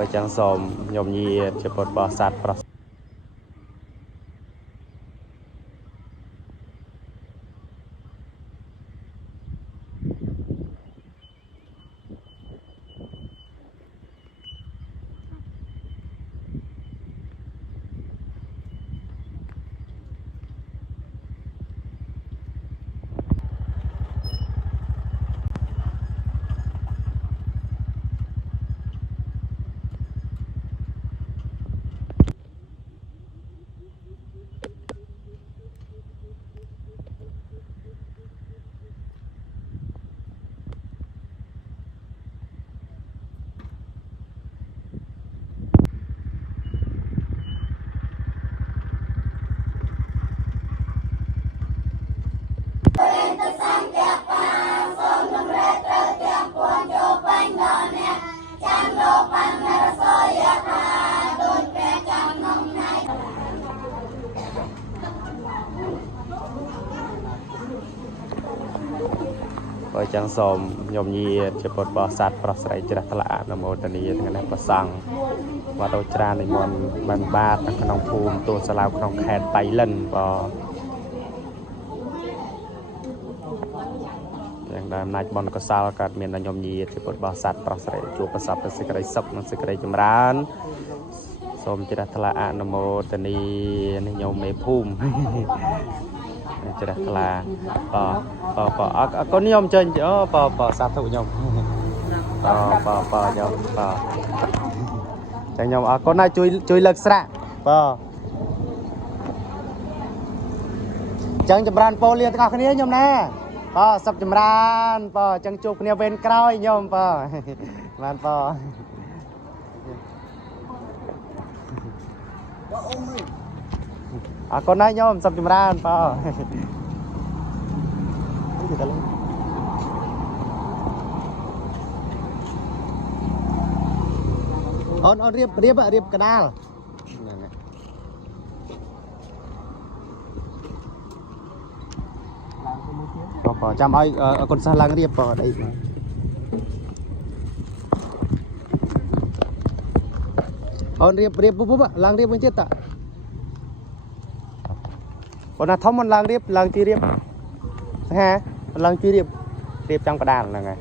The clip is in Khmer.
បើចឹងសូមញោមញាតជាពុទ្ធបរិស័ទប្រសិទ្ធបើចឹងសូមញោមញាតជាពុទ្ធបរិស័ទប្រសិទ្ធជ្រះថ្លាអនុមោទនាទាំងនេះប្រសង់វត្តអូច្រានិមន្តបានបាតក្នុងភូមិទួលសាឡាវក្នុងខេត្តបៃលិនយ៉ាងដែលអំណាចបុណ្យកុសលកើតមានដល់ញោមញាតជាពុទ្ធបរិស័ទប្រសិទ្ធជួបប្រសពទៅសេចក្តីសុខនិងសេចក្តីចម្រើនសូមជ្រះថ្លាអនុមោទនានេះញោមមេភូមិជ្រះថ្លាអកូនខ្ញុំចេញសាធុខ្ញុំខ្ញុំចឹងខ្ញុំអរគុណណាជួយលើកស្រាក់ចឹងចម្រើនពរលាទាំងអស់គ្នាខ្ញុំណាសុខចម្រើនចឹងជួបគ្នាវេនក្រោយខ្ញុំបានអរគុណណាស់ខ្ញុំសុខចម្រើនអូនរៀបកដាលចាំឲ្យគុណសិស្សឡើងរៀបដៃអូនរៀបពុបឡើងរៀបវិញទៀតតាអូនណាធំមិនឡើងរៀបឡើងទីរៀបហាឡើងទីរៀបចាំកដាលហ្នឹងហើយ